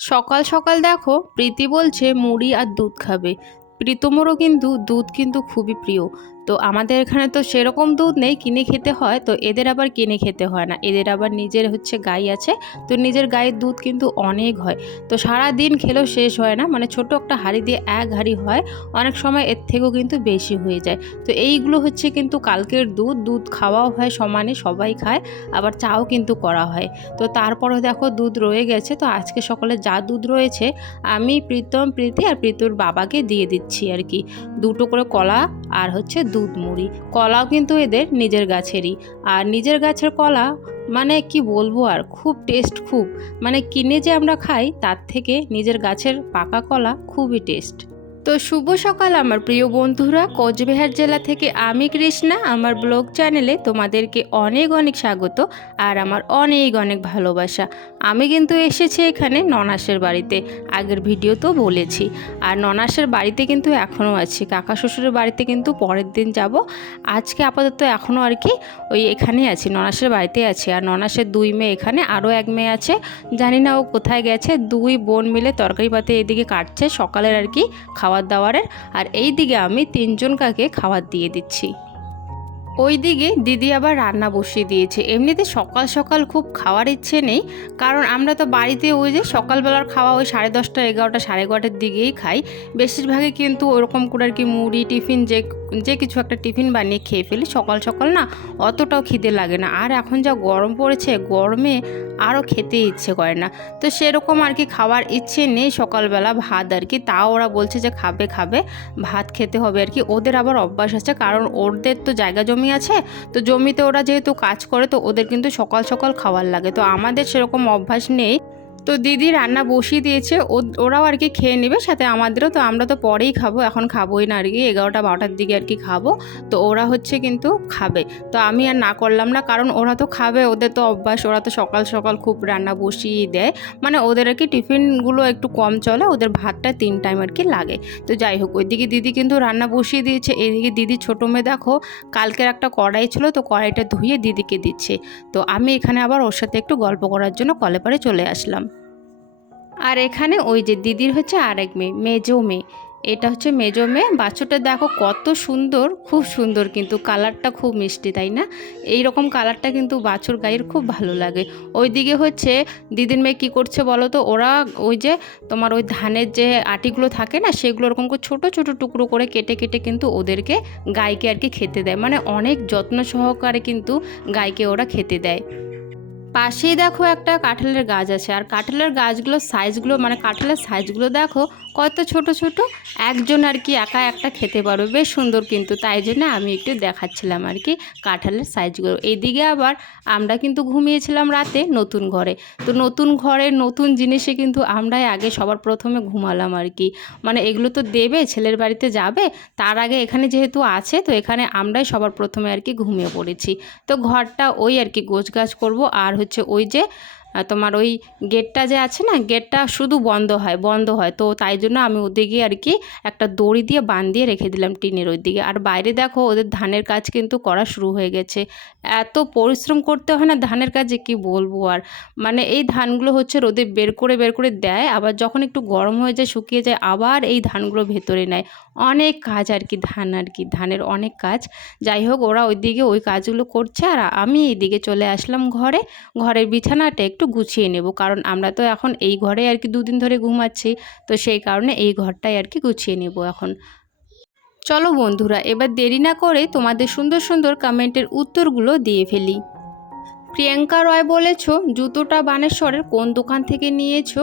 সকাল সকাল দেখো, প্রীতি বলছে মুড়ি আর দুধ খাবে। প্রীতমরও কিন্তু দুধ কিন্তু খুবই প্রিয়। তো আমাদের এখানে তো সেরকম দুধ নেই, কিনে খেতে হয়, তো এদের আবার কিনে খেতে হয় না। এদের আবার নিজের হচ্ছে গাই আছে, তো নিজের গায়ের দুধ কিন্তু অনেক হয়। তো সারা দিন খেলেও শেষ হয় না মানে ছোট একটা হাঁড়ি দিয়ে এক হাঁড়ি হয়, অনেক সময় এর থেকেও কিন্তু বেশি হয়ে যায়। তো এইগুলো হচ্ছে কিন্তু কালকের দুধ দুধ খাওয়াও হয় সমানে, সবাই খায়, আবার চাও কিন্তু করা হয়। তো তারপরে দেখো দুধ রয়ে গেছে, তো আজকে সকালে যা দুধ রয়েছে, আমি প্রীতম, প্রীতি আর প্রীতুর বাবাকে দিয়ে দিচ্ছি আর কি। দুটো করে কলা আর হচ্ছে দুধ মুড়ি কলাও কিন্তু এদের নিজের গাছেরই। আর নিজের গাছের কলা মানে কি বলব আর, খুব টেস্ট খুব। মানে কিনে যে আমরা খাই, তার থেকে নিজের গাছের পাকা কলা খুবই টেস্ট তো শুভ সকাল আমার প্রিয় বন্ধুরা। কোচবিহার জেলা থেকে আমি কৃষ্ণা। আমার ব্লগ চ্যানেলে তোমাদেরকে অনেক অনেক স্বাগত আর আমার অনেক অনেক ভালোবাসা। আমি কিন্তু এসেছি এখানে ননাসের বাড়িতে। আগের ভিডিও তো বলেছি। আর ননাসের বাড়িতে কিন্তু এখনও আছি। কাকা শ্বশুরের বাড়িতে কিন্তু পরের দিন যাব। আজকে আপাতত এখনও আর কি ওই এখানেই আছি, ননাসের বাড়িতে আছি। আর ননাসের দুই মেয়ে এখানে, আরও এক মেয়ে আছে। জানি না ও কোথায় গেছে। দুই বোন মিলে তরকারি পাতে এদিকে কাটছে। সকালের আর কি খাওয়ার দাওয়ারের আর এই দিকে আমি তিনজন কাকে খাবার দিয়ে দিচ্ছি। ওই দিকে দিদি আবার রান্না বসিয়ে দিয়েছে। এমনিতে সকাল সকাল খুব খাওয়ার ইচ্ছে নেই, কারণ আমরা তো বাড়িতে ওই যে সকালবেলার খাওয়া ওই সাড়ে দশটা, এগারোটা, সাড়ে এগারোটার দিকেই খাই। বেশিরভাগই কিন্তু ওরকম করে আর কি মুড়ি, টিফিন যে যে কিছু একটা টিফিন বানিয়ে খেয়ে ফেলি, সকাল সকাল না অতটাও খিদে লাগে না। আর এখন যা গরম পড়েছে, গরমে আরও খেতে ইচ্ছে করে না। তো সেরকম আর কি খাওয়ার ইচ্ছে নেই সকালবেলা ভাত আর কি। তাও ওরা বলছে যে খাবে খাবে, ভাত খেতে হবে আর কি। ওদের আবার অভ্যাস আছে, কারণ ওদের তো জায়গা জমি আছে। তো জমিতে ওরা যেহেতু কাজ করে, তো ওদের কিন্তু সকাল সকাল খাওয়ার লাগে। তো আমাদের সেরকম অভ্যাস নেই। তো দিদি রান্না বসিয়ে দিয়েছে ওরাও আর কি খেয়ে নেবে, সাথে আমাদেরও তো, আমরা তো পরেই খাব, এখন খাবোই না আর কি, এগারোটা বারোটার দিকে আর কি খাব, তো ওরা হচ্ছে কিন্তু খাবে, তো আমি আর না করলাম না, কারণ ওরা তো খাবে, ওদের তো অভ্যাস, ওরা তো সকাল সকাল খুব রান্না বসিয়ে দেয় মানে ওদের আর কি টিফিনগুলো একটু কম চলে, ওদের ভাতটা তিন টাইম আর কি লাগে, তো যাই হোক, ওইদিকে দিদি কিন্তু রান্না বসিয়ে দিয়েছে, এদিকে দিদি ছোটো মেয়ে দেখো, কালকের একটা কড়াই ছিল, তো কড়াইটা ধুয়ে দিদিকে দিচ্ছে, তো আমি এখানে আবার ওর সাথে একটু গল্প করার জন্য কলে পারে চলে আসলাম। আর এখানে ওই যে দিদির হচ্ছে আরেক মেয়ে, মেজো মেয়ে। এটা হচ্ছে মেজো মেয়ে। বাছুরটা দেখো কত সুন্দর, খুব সুন্দর কিন্তু। কালারটা খুব মিষ্টি, তাই না? এই রকম কালারটা কিন্তু বাছুর গায়ের খুব ভালো লাগে। ওইদিকে হচ্ছে দিদির মেয়ে কী করছে বলো তো? ওরা ওই যে তোমার ওই ধানের যে আটিগুলো থাকে না, সেগুলো ওরকম করে ছোটো ছোটো টুকরো করে কেটে কেটে কিন্তু ওদেরকে গাইকে আর কি খেতে দেয়। মানে অনেক যত্ন সহকারে কিন্তু গাইকে ওরা খেতে দেয়। পাশেই দেখো একটা কাঁঠালের গাছ আছে। আর কাঁঠালের গাছগুলোর সাইজগুলো মানে কাঁঠালের সাইজগুলো দেখো কত ছোট ছোট, একজন আর কি একা একটা খেতে পারবে বেশ সুন্দর কিন্তু, তাই জন্য আমি একটু দেখাচ্ছিলাম আর কি কাঁঠালের সাইজগুলো এইদিকে আবার আমরা কিন্তু ঘুমিয়েছিলাম রাতে নতুন ঘরে। তো নতুন ঘরে নতুন জিনিসে কিন্তু আমরাই আগে সবার প্রথমে ঘুমালাম আর কি। মানে এগুলো তো দেবে, ছেলের বাড়িতে যাবে, তার আগে এখানে যেহেতু আছে, তো এখানে আমরাই সবার প্রথমে আর কি ঘুমিয়ে পড়েছি। তো ঘরটা ওই আর কি গোছ গাছ করব, আর হচ্ছে ওই যে তোমার ওই গেটটা যে আছে না, গেটটা শুধু বন্ধ হয় বন্ধ হয়। তো তাই জন্য আমি ওদিকে আর কি একটা দড়ি দিয়ে বাঁধিয়ে রেখে দিলাম টিনের ওই দিকে। আর বাইরে দেখো, ওদের ধানের কাজ কিন্তু করা শুরু হয়ে গেছে। এত পরিশ্রম করতে হয় না ধানের কাজে কি বলব আর? মানে এই ধানগুলো হচ্ছে রোদে বের করে বের করে দেয়, আবার যখন একটু গরম হয়ে যায়, শুকিয়ে যায়, আবার এই ধানগুলো ভেতরে নেয়। অনেক কাজ আর কি, ধান আর কি, ধানের অনেক কাজ। যাই হোক, ওরা ওইদিকে ওই কাজগুলো করছে আর আমি এইদিকে চলে আসলাম ঘরে। ঘরের বিছানাটা একটু গুছিয়ে নেব, কারণ আমরা তো এখন এই ঘরে আর কি দুদিন ধরে ঘুমাচ্ছি, তো সেই কারণে এই ঘরটাই আর কি গুছিয়ে নেব এখন। চলো বন্ধুরা, এবার দেরি না করে তোমাদের সুন্দর সুন্দর কমেন্টের উত্তরগুলো দিয়ে ফেলি। প্রিয়াঙ্কা রয় বলেছ, জুতোটা বানেশ্বরের কোন দোকান থেকে নিয়েছো?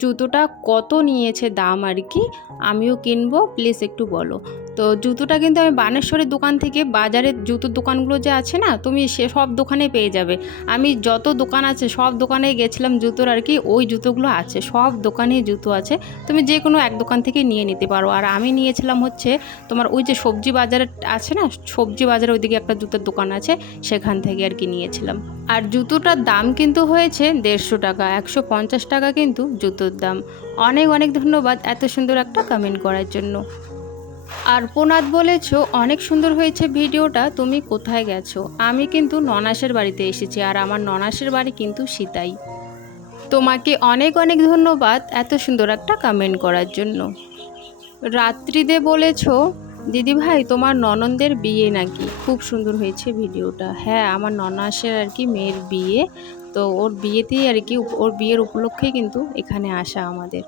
জুতোটা কত নিয়েছে দাম আর কি? আমিও কিনবো প্লিজ একটু বলো। তো জুতোটা কিন্তু আমি বানেশ্বরের দোকান থেকে বাজারের জুতোর দোকানগুলো যে আছে না, তুমি সে সব দোকানে পেয়ে যাবে। আমি যত দোকান আছে, সব দোকানে গেছিলাম জুতোর আর কি, ওই জুতোগুলো আছে, সব দোকানেই জুতো আছে। তুমি যে কোনো এক দোকান থেকে নিয়ে নিতে পারো। আর আমি নিয়েছিলাম হচ্ছে তোমার ওই যে সবজি বাজারে আছে না, সবজি বাজারে ওইদিকে একটা জুতোর দোকান আছে, সেখান থেকে আর কি নিয়েছিলাম। আর জুতোটার দাম কিন্তু হয়েছে দেড়শো টাকা, একশো পঞ্চাশ টাকা কিন্তু জুতোর দাম। অনেক অনেক ধন্যবাদ এত সুন্দর একটা কমেন্ট করার জন্য। আর পোনাদ বলেছ, অনেক সুন্দর হয়েছে ভিডিওটা, তুমি কোথায় গেছো? আমি কিন্তু ননাসের বাড়িতে এসেছি আর আমার ননাসের বাড়ি কিন্তু সীতাই। তোমাকে অনেক অনেক ধন্যবাদ এত সুন্দর একটা কমেন্ট করার জন্য। রাত্রিদে বলেছ, দিদি ভাই, তোমার ননন্দের বিয়ে নাকি? খুব সুন্দর হয়েছে ভিডিওটা। হ্যাঁ আমার ননাসের আর কি মেয়ের বিয়ে, তো ওর বিয়েতেই আর কি, ওর বিয়ের উপলক্ষে কিন্তু এখানে আসা আমাদের।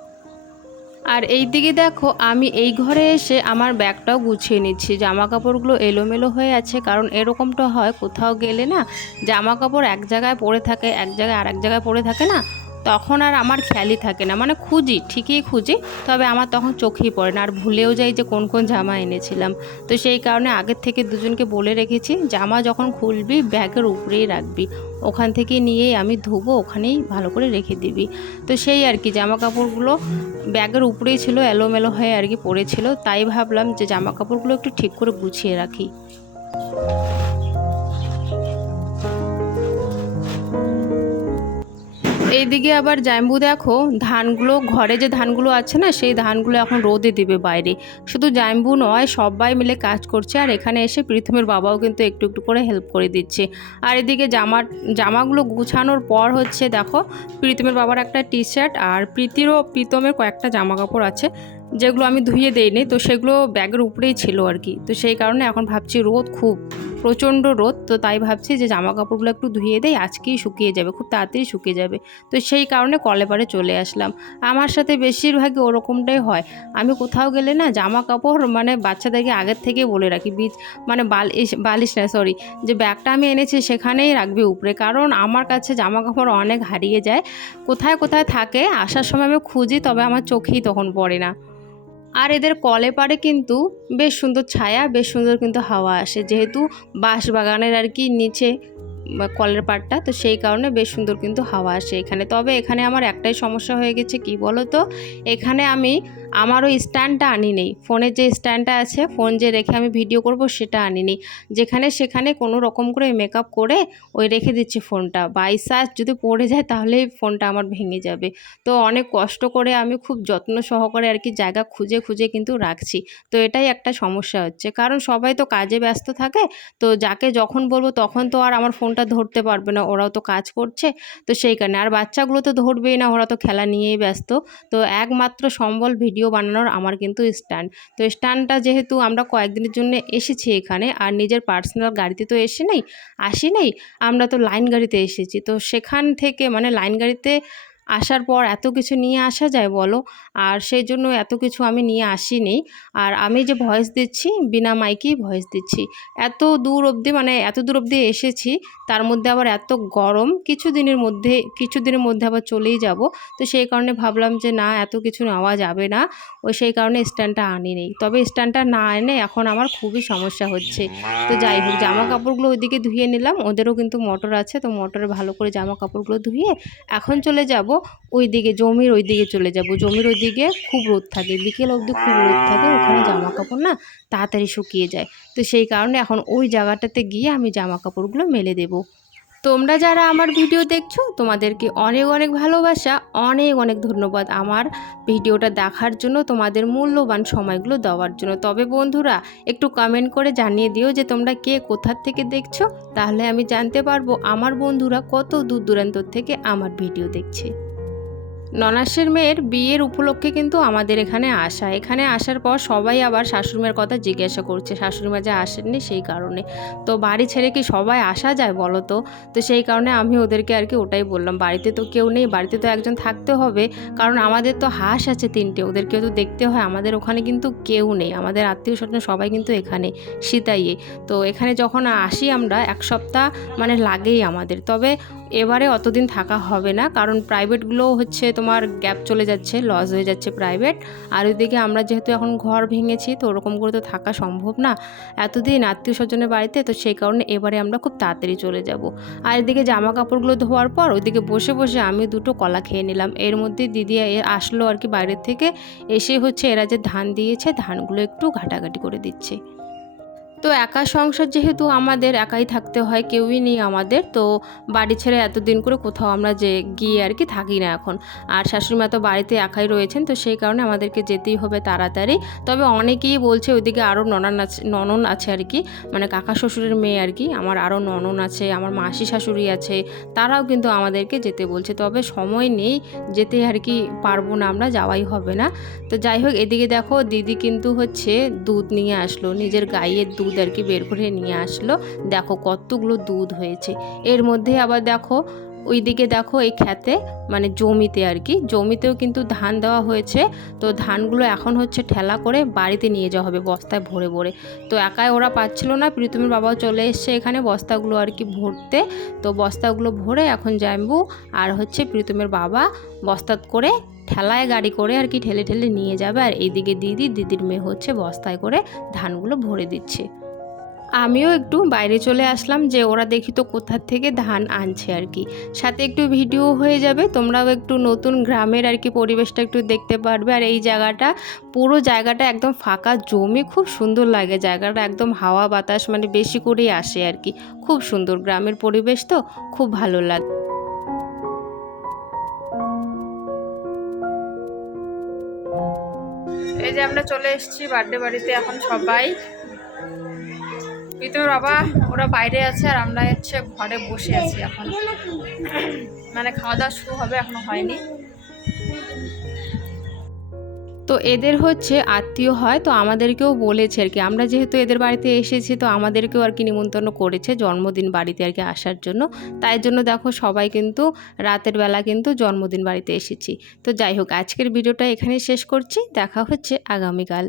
আর এই দিকে দেখো, আমি এই ঘরে এসে আমার ব্যাগটাও গুছিয়ে নিচ্ছি। জামা কাপড়গুলো এলোমেলো হয়ে আছে, কারণ এরকমটা হয়, কোথাও গেলে না জামা কাপড় এক জায়গায় পরে থাকে, এক জায়গায় আর এক জায়গায় পরে থাকে না। তখন আর আমার খেয়ালই থাকে না। মানে খুঁজি, ঠিকই খুঁজি, তবে আমার তখন চোখেই পড়ে না। আর ভুলেও যাই যে কোন কোন জামা এনেছিলাম। তো সেই কারণে আগের থেকে দুজনকে বলে রেখেছি, জামা যখন খুলবি, ব্যাগের উপরেই রাখবি। ওখান থেকে নিয়েই আমি ধুবো, ওখানেই ভালো করে রেখে দিবি। তো সেই আর কি জামা কাপড়গুলো ব্যাগের উপরেই ছিল, এলোমেলো হয়ে আর কি পড়েছিল। তাই ভাবলাম যে জামা কাপড়গুলো একটু ঠিক করে গুছিয়ে রাখি। এইদিকে আবার জাম্বু দেখো, ধানগুলো, ঘরে যে ধানগুলো আছে না, সেই ধানগুলো এখন রোদে দেবে বাইরে। শুধু জাম্বু নয়, সবাই মিলে কাজ করছে আর এখানে এসে প্রীতমের বাবাও কিন্তু একটু একটু করে হেল্প করে দিচ্ছে। আর এদিকে জামার জামাগুলো গুছানোর পর হচ্ছে দেখো, প্রীতমের বাবার একটা টি শার্ট আর প্রীতিরও, প্রীতমের কয়েকটা জামা কাপড় আছে। যেগুলো আমি ধুয়ে দেইনি, তো সেগুলো ব্যাগের উপরেই ছিল আর কি তো সেই কারণে এখন ভাবছি রোদ খুব, প্রচণ্ড রোদ, তো তাই ভাবছি যে জামা কাপড়গুলো একটু ধুয়ে দেই, আজকেই শুকিয়ে যাবে, খুব তাড়াতাড়ি শুকিয়ে যাবে। তো সেই কারণে কলে পারে চলে আসলাম। আমার সাথে বেশিরভাগই ওরকমটাই হয়। আমি কোথাও গেলে না জামা কাপড় মানে বাচ্চাদেরকে আগের থেকে বলে রাখি, বীজ মানে বালিশ বালিশ না সরি যে ব্যাগটা আমি এনেছি সেখানেই রাখবি উপরে। কারণ আমার কাছে জামা কাপড় অনেক হারিয়ে যায়। কোথায় কোথায় থাকে, আসার সময় আমি খুঁজি, তবে আমার চোখেই তখন পড়ে না। আর এদের কলে পারে কিন্তু বেশ সুন্দর ছায়া, বেশ সুন্দর কিন্তু হাওয়া আসে। যেহেতু বাঁশ বাগানের আর কি নিচে কলের পাড়টা, তো সেই কারণে বেশ সুন্দর কিন্তু হাওয়া আসে এখানে। তবে এখানে আমার একটাই সমস্যা হয়ে গেছে, কি বলো তো এখানে আমি আমার ওই স্ট্যান্ডটা আনি নেই। ফোনের যে স্ট্যান্ডটা আছে, ফোন যে রেখে আমি ভিডিও করব সেটা আনি নেই। যেখানে সেখানে কোনো রকম করে মেকআপ করে ওই রেখে দিচ্ছি ফোনটা। বাই চার্জ যদি পড়ে যায় তাহলেই ফোনটা আমার ভেঙে যাবে। তো অনেক কষ্ট করে আমি খুব যত্ন সহকারে আর কি জায়গা খুঁজে খুঁজে কিন্তু রাখছি। তো এটাই একটা সমস্যা হচ্ছে। কারণ সবাই তো কাজে ব্যস্ত থাকে, তো যাকে যখন বলব তখন তো আর আমার ফোনটা ধরতে পারবে না। ওরাও তো কাজ করছে, তো সেই কারণে। আর বাচ্চাগুলো তো ধরবেই না, ওরা তো খেলা নিয়েই ব্যস্ত। তো একমাত্র সম্বল ভিডিও বানানোর আমার কিন্তু স্ট্যান্ড। তো স্ট্যান্ডটা যেহেতু আমরা কয়েকদিনের জন্য এসেছি এখানে, আর নিজের পার্সোনাল গাড়িতে তো এসে নেই, আসি নেই, আমরা তো লাইন গাড়িতে এসেছি। তো সেখান থেকে মানে লাইন গাড়িতে আসার পর এত কিছু নিয়ে আসা যায় বলো? আর সেই জন্য এত কিছু আমি নিয়ে আসিনি। আর আমি যে ভয়েস দিচ্ছি, বিনা মাইকেই ভয়েস দিচ্ছি। এত দূর অবধি মানে এত দূর অবধি এসেছি, তার মধ্যে আবার এত গরম, কিছু দিনের মধ্যে, কিছু দিনের মধ্যে আবার চলেই যাব। তো সেই কারণে ভাবলাম যে না, এত কিছু নেওয়া যাবে না। ওই সেই কারণে স্ট্যান্ডটা আনি নেই তবে স্ট্যান্ডটা না এনে এখন আমার খুবই সমস্যা হচ্ছে। তো যাই হোক জামা কাপড়গুলো ওইদিকে ধুয়ে নিলাম। ওদেরও কিন্তু মোটর আছে, তো মোটরে ভালো করে জামা কাপড়গুলো ধুয়ে এখন চলে যাব ওই দিকে জমির ওই দিকে চলে যাব। জমির ওই দিকে খুব রোদ থাকে, বিকেল অবধি খুব রোদ থাকে, ওখানে জামা কাপড় না তাড়াতাড়ি শুকিয়ে যায়। তো সেই কারণে এখন ওই জায়গাটাতে গিয়ে আমি জামা কাপড়গুলো মেলে দেবো। তোমরা যারা আমার ভিডিও দেখছ, তোমাদেরকে অনেক অনেক ভালোবাসা, অনেক অনেক ধন্যবাদ আমার ভিডিওটা দেখার জন্য, তোমাদের মূল্যবান সময়গুলো দেওয়ার জন্য। তবে বন্ধুরা, একটু কমেন্ট করে জানিয়ে দিও যে তোমরা কে কোথার থেকে দেখছ, তাহলে আমি জানতে পারব আমার বন্ধুরা কত দূর দূরান্তর থেকে আমার ভিডিও দেখছে। ননাসের মেয়ের বিয়ের উপলক্ষে কিন্তু আমাদের এখানে আসা। এখানে আসার পর সবাই আবার শাশুড়িমার কথা জিজ্ঞাসা করছে। শাশুড়িমা যে আসেননি সেই কারণে। তো বাড়ি ছেড়ে কি সবাই আসা যায় বলো তো? তো সেই কারণে আমি ওদেরকে আর কি ওটাই বললাম। বাড়িতে তো কেউ নেই, বাড়িতে তো একজন থাকতে হবে। কারণ আমাদের তো হাঁস আছে তিনটে, ওদেরকেও তো দেখতে হয়। আমাদের ওখানে কিন্তু কেউ নেই। আমাদের আত্মীয় স্বজন সবাই কিন্তু এখানে, সীতাইয়ে। তো এখানে যখন আসি আমরা, এক সপ্তাহ মানে লাগেই আমাদের। তবে এবারে অতদিন থাকা হবে না, কারণ প্রাইভেটগুলো হচ্ছে তোমার গ্যাপ চলে যাচ্ছে, লস হয়ে যাচ্ছে প্রাইভেট। আর ওইদিকে আমরা যেহেতু এখন ঘর ভেঙেছি, তো ওরকম করে তো থাকা সম্ভব না। এতদিন আত্মীয় স্বজনের বাড়িতে, তো সেই কারণে এবারে আমরা খুব তাড়াতাড়ি চলে যাব। আর এদিকে জামা কাপড়গুলো ধোয়ার পর, ওইদিকে বসে বসে আমি দুটো কলা খেয়ে নিলাম। এর মধ্যে দিদি আসলো আর কি বাইরের থেকে, এসে হচ্ছে এরা যে ধান দিয়েছে, ধানগুলো একটু ঘাটাঘাটি করে দিচ্ছে। তো একা সংসার যেহেতু আমাদের একাই থাকতে হয়, কেউই নেই আমাদের, তো বাড়ি ছেড়ে এতদিন করে কোথাও আমরা যে গিয়ে আর কি থাকি না এখন। আর শাশুড়িমা তো বাড়িতে একাই রয়েছেন, তো সেই কারণে আমাদেরকে যেতেই হবে তাড়াতাড়ি। তবে অনেকেই বলছে ওইদিকে আরও ননান আছে, ননন আছে আর কি মানে কাকা শ্বশুরের মেয়ে আর কি, আমার আরও ননন আছে, আমার মাসি শাশুড়ি আছে, তারাও কিন্তু আমাদেরকে যেতে বলছে। তবে সময় নেই, যেতে আর কি পারব না আমরা, যাওয়াই হবে না। তো যাই হোক, এদিকে দেখো দিদি কিন্তু হচ্ছে দুধ নিয়ে আসলো, নিজের গাইয়ের দুধ আর কি বের করে নিয়ে আসলো। দেখো কতগুলো দুধ হয়েছে। এর মধ্যে আবার দেখো, ওইদিকে দেখো এই খেতে মানে জমিতে আর কি, জমিতেও কিন্তু ধান দেওয়া হয়েছে। তো ধানগুলো এখন হচ্ছে ঠেলা করে বাড়িতে নিয়ে যাওয়া হবে বস্তায় ভরে ভরে। তো একাই ওরা পাচ্ছিল না, প্রীতমের বাবাও চলে এসছে এখানে বস্তাগুলো আর কি ভরতে। তো বস্তাগুলো ভরে এখন জানবু আর হচ্ছে প্রীতমের বাবা বস্তাত করে ঠেলায় গাড়ি করে আর কি ঠেলে ঠেলে নিয়ে যাবে। আর এইদিকে দিদি, দিদির মেয়ে হচ্ছে বস্তায় করে ধানগুলো ভরে দিচ্ছে। আমিও একটু বাইরে চলে আসলাম যে ওরা দেখি তো কোথার থেকে ধান আনছে আর কি। সাথে একটু ভিডিও হয়ে যাবে, তোমরাও একটু নতুন গ্রামের আর কি পরিবেশটা একটু দেখতে পারবে। আর এই জায়গাটা, পুরো জায়গাটা একদম ফাঁকা জমি, খুব সুন্দর লাগে জায়গাটা, একদম হাওয়া বাতাস মানে বেশি করেই আসে আর কি। খুব সুন্দর গ্রামের পরিবেশ তো, খুব ভালো লাগে। এই যে আমরা চলে এসেছি বার্থডে বাড়িতে এখন সবাই। প্রীতমের বাবা, ওরা বাইরে আছে আর আমরা হচ্ছে ঘরে বসে আছি এখন। মানে খাওয়া দাওয়া শুরু হবে এখনও হয়নি। তো এদের হচ্ছে আত্মীয় হয়, তো আমাদেরকেও বলেছে আর কি। আমরা যেহেতু এদের বাড়িতে এসেছি, তো আমাদেরকেও আর কি নিমন্ত্রণ করেছে জন্মদিন বাড়িতে আর কি আসার জন্য। তাই জন্য দেখো সবাই কিন্তু রাতের বেলা কিন্তু জন্মদিন বাড়িতে এসেছি। তো যাই হোক, আজকের ভিডিওটা এখানেই শেষ করছি। দেখা হচ্ছে আগামীকাল।